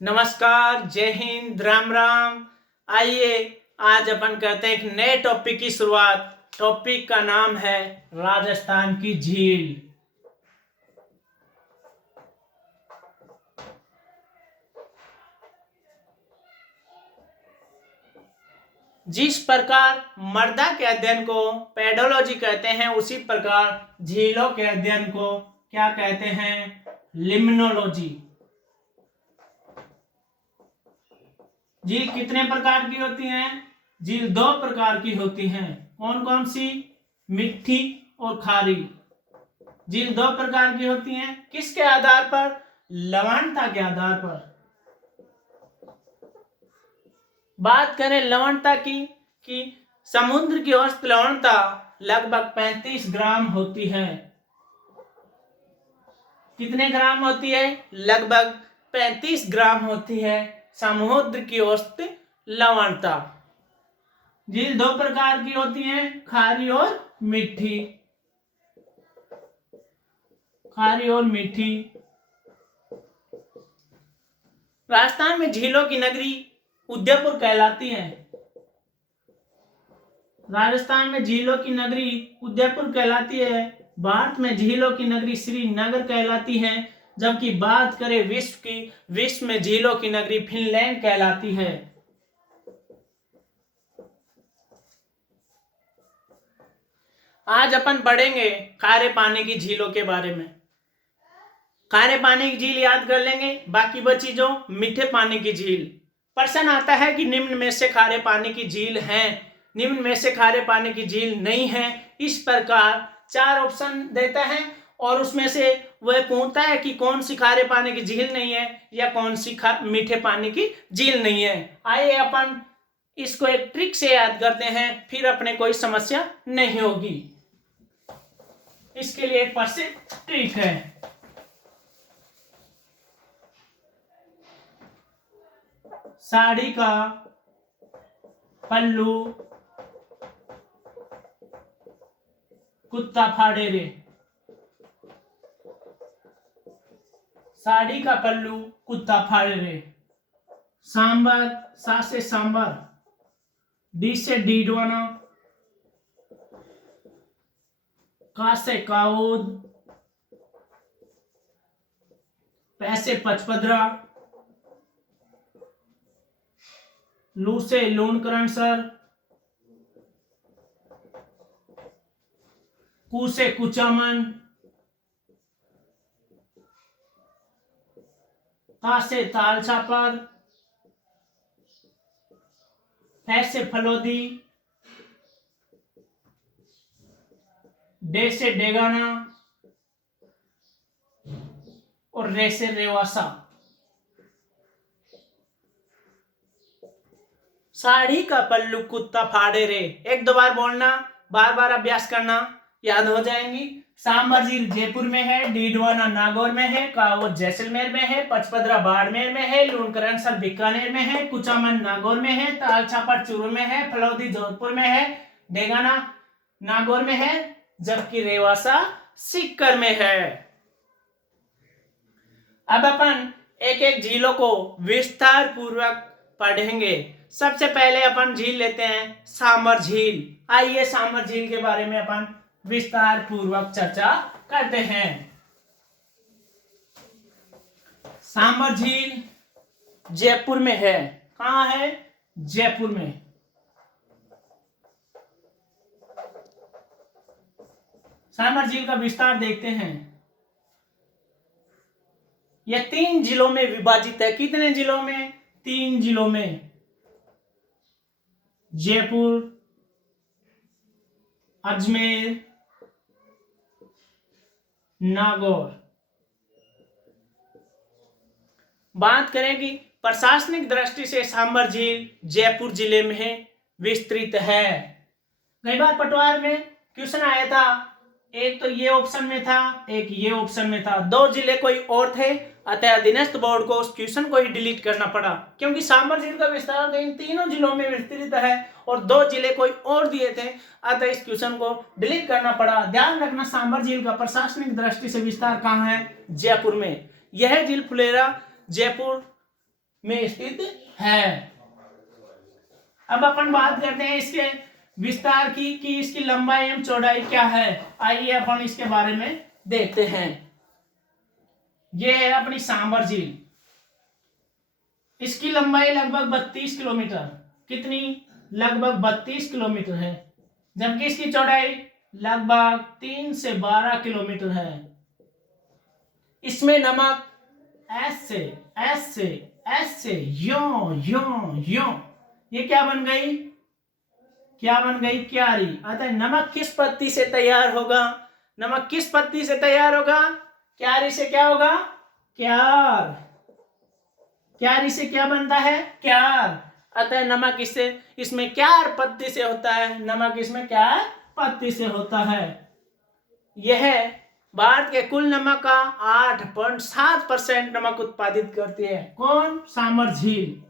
नमस्कार, जय हिंद, राम राम। आइए आज अपन करते हैं एक नए टॉपिक की शुरुआत। टॉपिक का नाम है राजस्थान की झील। जिस प्रकार मृदा के अध्ययन को पेडोलॉजी कहते हैं, उसी प्रकार झीलों के अध्ययन को क्या कहते हैं? लिम्नोलॉजी। झील कितने प्रकार की होती हैं? झील दो प्रकार की होती हैं। कौन कौन सी? मिट्टी और खारी। झील दो प्रकार की होती हैं। किसके आधार पर? लवणता के आधार पर। बात करें लवणता की कि समुद्र की औसत लवणता लगभग 35 ग्राम होती है। कितने ग्राम होती है? लगभग 35 ग्राम होती है समुद्र की औसत लवणता। झील दो प्रकार की होती हैं, खारी और मीठी। खारी और मीठी। राजस्थान में झीलों की नगरी उदयपुर कहलाती है। राजस्थान में झीलों की नगरी उदयपुर कहलाती है। भारत में झीलों की नगरी श्रीनगर कहलाती है। जबकि बात करें विश्व में झीलों की नगरी फिनलैंड कहलाती है। आज अपन पढ़ेंगे खारे पानी की झीलों के बारे में। खारे पानी की झील याद कर लेंगे, बाकी बची जो मीठे पानी की झील। प्रश्न आता है कि निम्न में से खारे पानी की झील है, निम्न में से खारे पानी की झील नहीं है। इस प्रकार 4 ऑप्शन देता है और उसमें से वह पूछता है कि कौन सी खारे पानी की झील नहीं है या कौन सी मीठे पानी की झील नहीं है। आइए अपन इसको एक ट्रिक से याद करते हैं, फिर अपने कोई समस्या नहीं होगी। इसके लिए एक प्रसिद्ध ट्रिक है। साड़ी का पल्लू कुत्ता फाड़े रे। साड़ी का पल्लू कुत्ता फाड़े रे। सांबर, सा से सांबर, डी से डीडवाना, का से काऊद, पै से पचपदरा, लू से लूणकरण सर, कू से कुचामन, ता से ताल छापर, फै से फलोदी, डे से डेगाना और रे से रेवासा। साड़ी का पल्लू कुत्ता फाड़े रे, एक दो बार बोलना, बार बार अभ्यास करना, याद हो जाएंगी। सांबर झील जयपुर में है, डीडवाना नागौर में है, कावो जैसलमेर में है, पचपदरा बाड़मेर में है, लूणकरणसर बीकानेर में है, कुचामन नागौर में है, ताल छापर चूरू में है, फलौदी जोधपुर में है, डेगाना नागौर में है, जबकि रेवासा सीकर में है। अब अपन एक एक झीलों को विस्तार पूर्वक पढ़ेंगे। सबसे पहले अपन झील लेते हैं सांबर झील। आइए सांबर झील के बारे में अपन विस्तार पूर्वक चर्चा करते हैं। सांबर झील जयपुर में है। कहाँ है? जयपुर में। सांबर झील का विस्तार देखते हैं। यह 3 जिलों में विभाजित है। कितने जिलों में? 3 जिलों में। जयपुर, अजमेर, नागौर। बात करें कि प्रशासनिक दृष्टि से सांबर झील जयपुर जिले में विस्तृत है। कई बार पटवार में क्वेश्चन आया था, एक तो ये ऑप्शन में था, एक ये ऑप्शन में था, 2 जिले कोई और थे, अतः अधीनस्थ बोर्ड को उस क्वेश्चन को ही डिलीट करना पड़ा, क्योंकि सांबर झील का विस्तार इन तीनों जिलों में विस्तृत है और 2 जिले कोई और दिए थे, अतः इस क्वेश्चन को डिलीट करना पड़ा। ध्यान रखना, सांबर झील का प्रशासनिक दृष्टि से विस्तार कहाँ है? जयपुर में। यह झील फुलेरा जयपुर में स्थित है। अब अपन बात करते हैं इसके विस्तार की कि इसकी लंबाई एवं चौड़ाई क्या है। आइए अपन इसके बारे में देखते हैं। ये है अपनी सांबर झील। इसकी लंबाई लगभग 32 किलोमीटर, कितनी, लगभग 32 किलोमीटर है, जबकि इसकी चौड़ाई लगभग 3 से 12 किलोमीटर है। इसमें नमक ऐसे ऐसे ऐसे यो यो यो, ये क्या बन गई, क्या बन गई, क्यारी। अतः नमक किस पत्ती से तैयार होगा, नमक किस पत्ती से तैयार होगा, क्यारी से क्या होगा, क्यार। क्यारी से क्या बनता है, क्यार। अतः नमक इसमें क्यार पत्ती से होता है, नमक इसमें क्यार पत्ती से होता है। यह भारत के कुल नमक का 8.7% नमक उत्पादित करती है। कौन, सांबर झील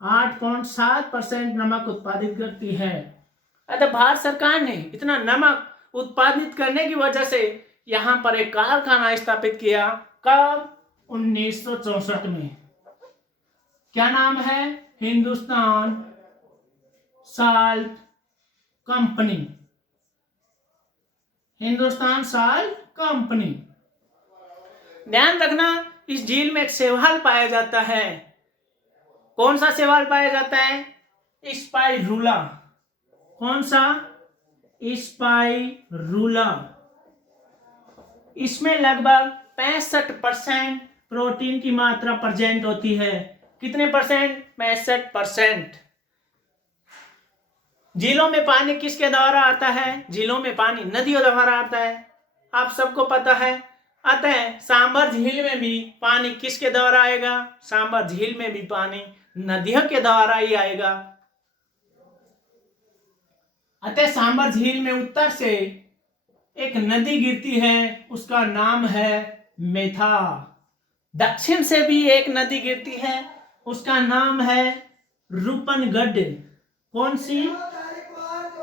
8.7% नमक उत्पादित करती है। अतः भारत सरकार ने इतना नमक उत्पादित करने की वजह से यहाँ पर एक कारखाना स्थापित किया। कब, 1964 में। क्या नाम है, Hindustan salt company, Hindustan salt company. ध्यान रखना, इस झील में एक शैवाल पाया जाता है। कौन सा शैवाल पाया जाता है, स्पाइरूला। कौन सा, स्पाइरूला। इसमें लगभग 65% प्रोटीन की मात्रा प्रेजेंट होती है। कितने परसेंट, 65%। झीलों में पानी किसके द्वारा आता है, झीलों में पानी नदियों द्वारा आता है, आप सबको पता है। अतः सांबर झील में भी पानी किसके द्वारा आएगा, सांबर झील में भी पानी नदियों के द्वारा ही आएगा। अतः सांबर झील में उत्तर से एक नदी गिरती है, उसका नाम है मेथा। दक्षिण से भी एक नदी गिरती है, उसका नाम है रूपनगढ़। कौन सी,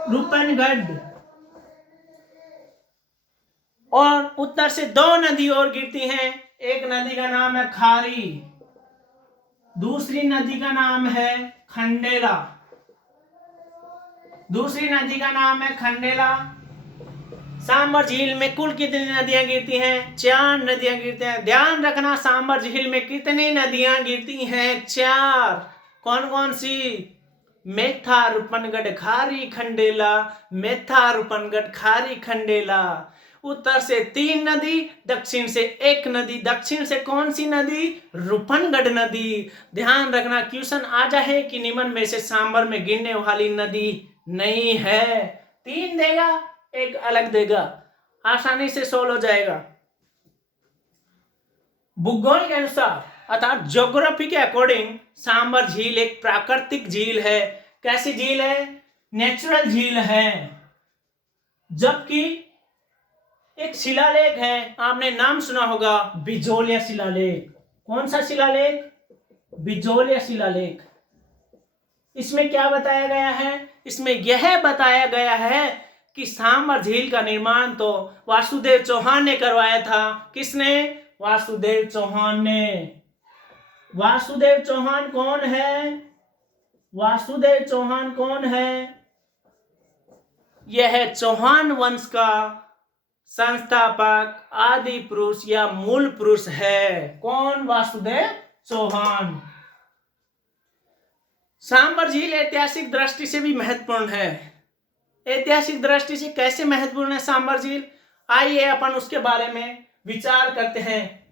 रूपनगढ़। और उत्तर से 2 नदी और गिरती हैं। एक नदी का नाम है खारी, दूसरी नदी का नाम है खंडेला, दूसरी नदी का नाम है खंडेला। सांबर झील में कुल कितनी नदियां गिरती हैं, 4 नदियां गिरती हैं। ध्यान रखना, सांबर झील में कितनी नदियां गिरती हैं, 4। कौन कौन सी, मेथा, रूपनगढ़, खारी, खंडेला, मेथा, रूपनगढ़, खारी, खंडेला। उत्तर से 3 नदी, दक्षिण से 1 नदी। दक्षिण से कौन सी नदी, रूपनगढ़ नदी। ध्यान रखना, क्वेश्चन आ जाए कि निम्न में से सांबर में गिरने वाली नदी नहीं है, 3 देगा, 1 अलग देगा, आसानी से सोल्व हो जाएगा। भूगोल के अनुसार अर्थात ज्योग्राफी के अकॉर्डिंग सांबर झील एक प्राकृतिक झील है। कैसी झील है, नेचुरल झील है। जबकि एक शिलालेख है, आपने नाम सुना होगा, बिजोलिया शिलालेख। कौन सा शिलालेख, बिजोलिया शिलालेख। इसमें क्या बताया गया है, इसमें यह बताया गया है कि सांबर झील का निर्माण तो वासुदेव चौहान ने करवाया था। किसने, वासुदेव चौहान ने। वासुदेव चौहान कौन है, वासुदेव चौहान कौन है, यह चौहान वंश का संस्थापक, आदि पुरुष या मूल पुरुष है। कौन, वासुदेव चौहान। सांबर झील ऐतिहासिक दृष्टि से भी महत्वपूर्ण है। ऐतिहासिक दृष्टि से कैसे महत्वपूर्ण है सांबर झील, आइए अपन उसके बारे में विचार करते हैं,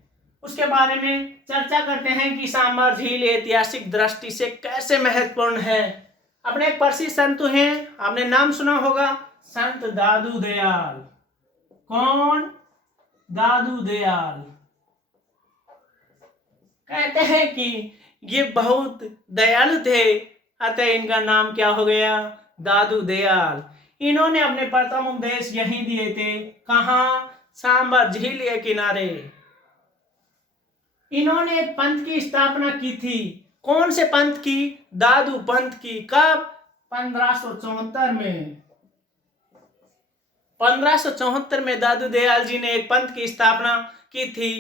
उसके बारे में चर्चा करते हैं कि सांबर झील ऐतिहासिक दृष्टि से कैसे महत्वपूर्ण है। अपने एक प्रसिद्ध संत हैं, आपने नाम सुना होगा, संत दादू दयाल। कौन, दादू दयाल। कहते हैं कि ये बहुत दयालु थे, अतः इनका नाम क्या हो गया, दादू दयाल। इन्होंने अपने प्रथम उपदेश यहीं दिए थे। कहां, सांबर झील के किनारे। इन्होंने एक पंथ की स्थापना की थी। कौन से पंथ की, दादू पंथ की। कब, 1574 में। 1574 में दादू दयाल जी ने एक पंथ की स्थापना की थी।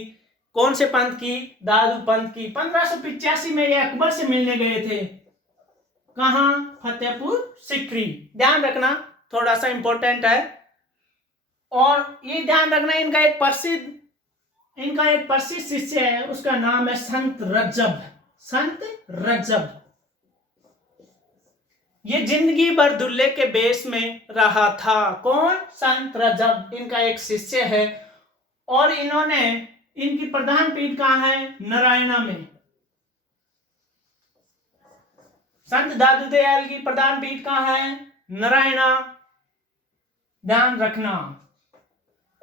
कौन से पंथ की? दादू पंथ की। 1585 में ये अकबर से मिलने गए थे। कहाँ? फतेहपुर सिकरी। ध्यान रखना, थोड़ा सा इंपॉर्टेंट है। और ये ध्यान रखना, इनका एक प्रसिद्ध शिष्य है, उसका नाम है संत रज्जब। संत रज्जब ये जिंदगी भर दुल्हे के बेस में रहा था। कौन? संत रज्जब इनका एक शिष्य है। और इनकी प्रधान पीठ कहाँ है? नारायणा में। संत दादू दयाल की प्रधान पीठ कहाँ है? नारायणा। ध्यान रखना।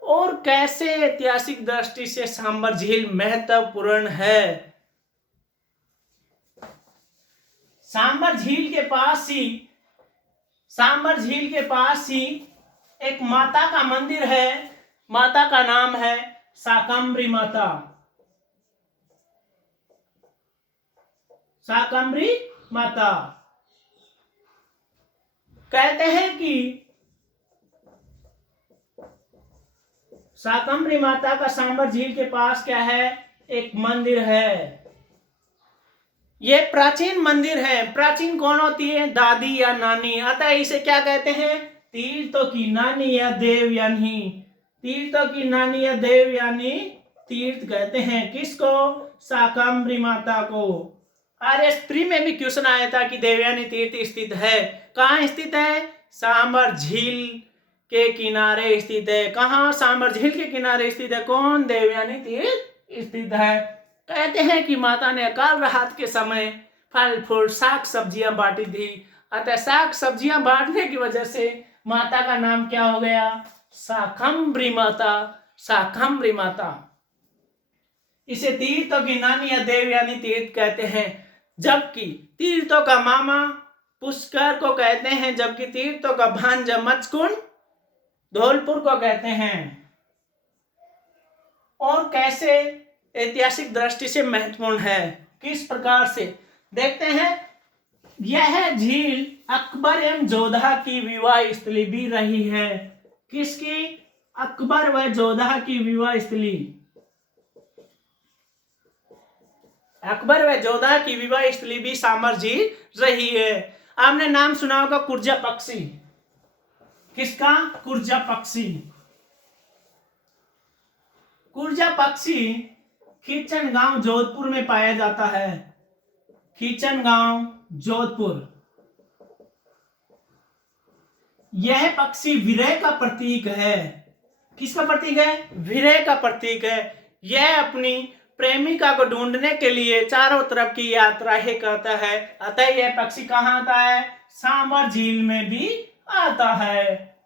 और कैसे ऐतिहासिक दृष्टि से सांबर झील महत्वपूर्ण है? सांबर झील के पास ही एक माता का मंदिर है। माता का नाम है शाकंभरी माता। शाकंभरी माता। कहते हैं कि शाकंभरी माता का सांबर झील के पास क्या है? एक मंदिर है। ये प्राचीन मंदिर है। प्राचीन कौन होती है? दादी या नानी। अतः इसे क्या कहते हैं? तीर्थों की नानी या देवयानी। तीर्थों की नानी या देवयानी तीर्थ कहते हैं। किसको? शाकंभरी माता को। RS3 में भी क्वेश्चन आया था कि देवयानी तीर्थ स्थित है। कहाँ स्थित है? सांबर झील के किनारे स्थित है। कहाँ? सांबर झील के किनारे स्थित है। कौन? देवयानी तीर्थ स्थित है। कहते हैं कि माता ने अकाल राहत के समय फल फूल साग सब्जियां बांटी थी। अतः साग सब्जियां बांटने की वजह से माता का नाम क्या हो गया? शाकंभरी माता। शाकंभरी माता। इसे तीर्थों की नानी या देवयानी तीर्थ कहते हैं। जबकि तीर्थों का मामा पुष्कर को कहते हैं, जबकि तीर्थों का भांजा मचकुंड धौलपुर को कहते हैं। और कैसे ऐतिहासिक दृष्टि से महत्वपूर्ण है? किस प्रकार से? देखते हैं। यह झील अकबर एवं जोधा की विवाह स्थली भी रही है। किसकी? अकबर व जोधा की विवाह स्थली। अकबर व जोधा की विवाह स्थली भी सांबर झील रही है। आपने नाम सुना होगा कुर्जा पक्षी। किसका? कुर्जा पक्षी। कुर्जा पक्षी खीचन गांव जोधपुर में पाया जाता है। खीचन गांव जोधपुर। यह पक्षी विरह का प्रतीक है। किसका प्रतीक है? विरह का प्रतीक है। यह अपनी प्रेमिका को ढूंढने के लिए चारों तरफ की यात्रा ही करता है। अतः यह पक्षी कहाँ आता है? सांबर झील में भी आता है।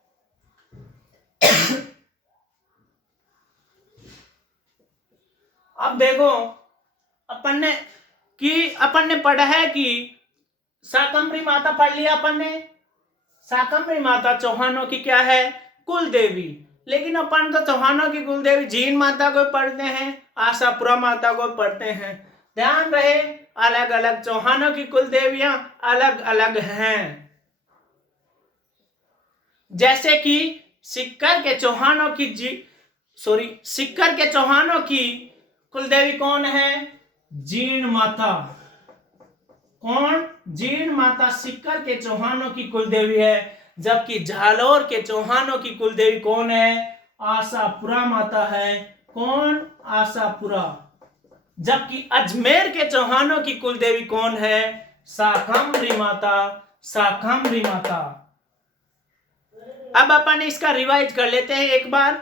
अब देखो, अपन ने पढ़ा है कि शाकंभरी माता पढ़ लिया अपन ने। शाकंभरी माता चौहानों की क्या है? कुल देवी। लेकिन अपन तो चौहानों की कुल देवी जीन माता को पढ़ते हैं, आशापुरा माता को पढ़ते हैं। ध्यान रहे, अलग अलग चौहानों की कुल देवियां अलग अलग हैं। जैसे कि सिक्कर के चौहानों की कुलदेवी कौन है? जीण माता। कौन? जीण माता सिक्कर के चौहानों की कुलदेवी है। जबकि झालोर के चौहानों की कुलदेवी कौन है? आशापुरा माता है। कौन? आशापुरा। जबकि अजमेर के चौहानों की कुलदेवी कौन है? शाकंभरी माता। शाकंभरी माता। अब अपन इसका रिवाइज कर लेते हैं एक बार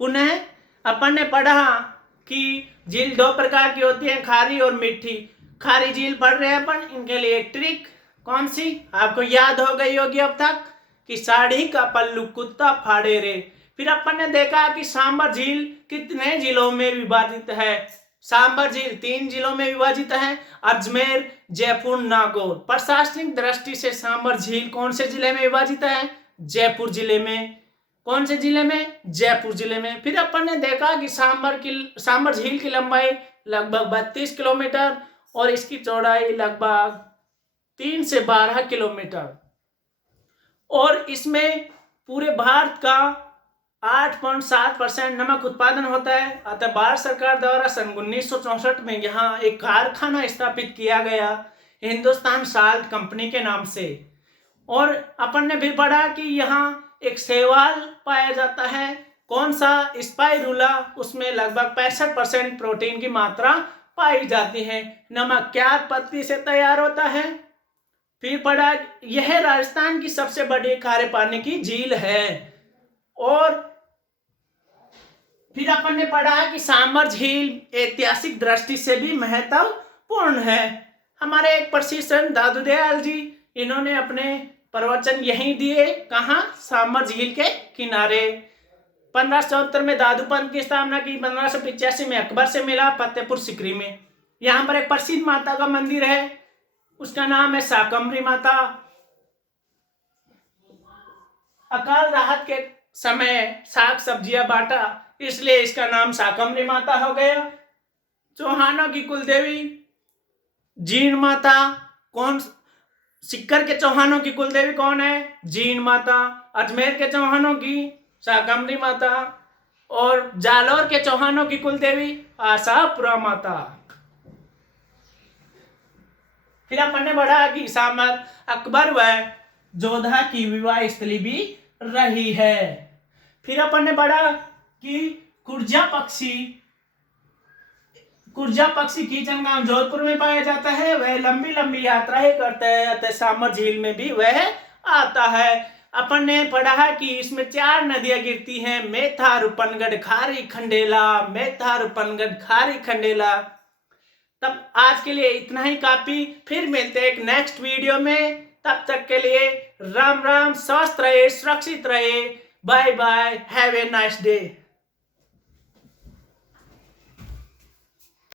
पुनः। अपन ने पढ़ा कि झील दो प्रकार की होती है, खारी और मीठी। खारी झील पढ़ रहे हैं अपन, इनके लिए एक ट्रिक। कौन सी? आपको याद हो गई होगी अब तक कि साड़ी का पल्लू कुत्ता फाड़े रे। फिर अपन ने देखा कि सांबर झील कितने जिलों में विभाजित है? सांबर झील 3 जिलों में विभाजित है, अजमेर, जयपुर, नागौर। प्रशासनिक दृष्टि से सांबर झील कौन से जिले में विभाजित है? जयपुर जिले में। कौन से जिले में? जयपुर जिले में। फिर अपन ने देखा कि सांबर झील की लंबाई लगभग 32 किलोमीटर और इसकी चौड़ाई लगभग 3 से 12 किलोमीटर। और इसमें पूरे भारत का 8.7% नमक उत्पादन होता है। अतः भारत सरकार द्वारा सन 1964 में यहाँ एक कारखाना स्थापित किया गया हिंदुस्तान साल्ट कंपनी के नाम से। और अपन ने भी पढ़ा कि यहाँ एक शैवाल पाया जाता है, कौन सा, स्पाइरुला, उसमें लगभग 65% प्रोटीन की मात्रा पाई जाती है। नमक क्या पत्ती से तैयार होता है। फिर पढ़ा यह राजस्थान की सबसे बड़ी खारे पानी की झील है। और फिर अपन ने पढ़ा कि सांबर झील ऐतिहासिक दृष्टि से भी महत्वपूर्ण है। हमारे एक प्रसिद्ध संत दादू दयाल जी, इन्होंने अपने प्रवचन यहीं दिए, कहाँ, सांबर झील के किनारे। 1574 में दादू पंथ की स्थापना की। 1585 में अकबर से मिला फतेहपुर सिकरी में। यहाँ पर एक प्रसिद्ध माता का मंदिर है, उसका नाम है शाकंभरी माता। अकाल राहत के समय साग सब्जियां बांटा, इसलिए इसका नाम शाकंभरी माता हो गया। चौहानों की कुलदेवी जीण माता। कौन, सिक्कर के चौहानों की कुलदेवी कौन है? जीण माता। अजमेर के चौहानों की शाकंभरी माता। और जालौर के चौहानों की कुलदेवी आशापुरा माता। फिर अपन ने बढ़ा कि सांबर अकबर व जोधा की विवाह स्थली भी रही है। फिर अपन ने पढ़ा कि कुर्जा पक्षी कीचनगांव जोधपुर में पाया जाता है। वह लंबी लंबी यात्राएं करता है, अतः सांबर झील में भी वह आता है। अपन ने पढ़ा कि इसमें 4 नदियां गिरती हैं, मेथा, रूपनगढ़, खारी, खंडेला, मेथा, रूपनगढ़, खारी, खंडेला। तब आज के लिए इतना ही काफी। फिर मिलते हैं एक नेक्स्ट वीडियो में। तब तक के लिए राम राम, स्वस्थ रहे, सुरक्षित रहे, bye bye, have a nice day.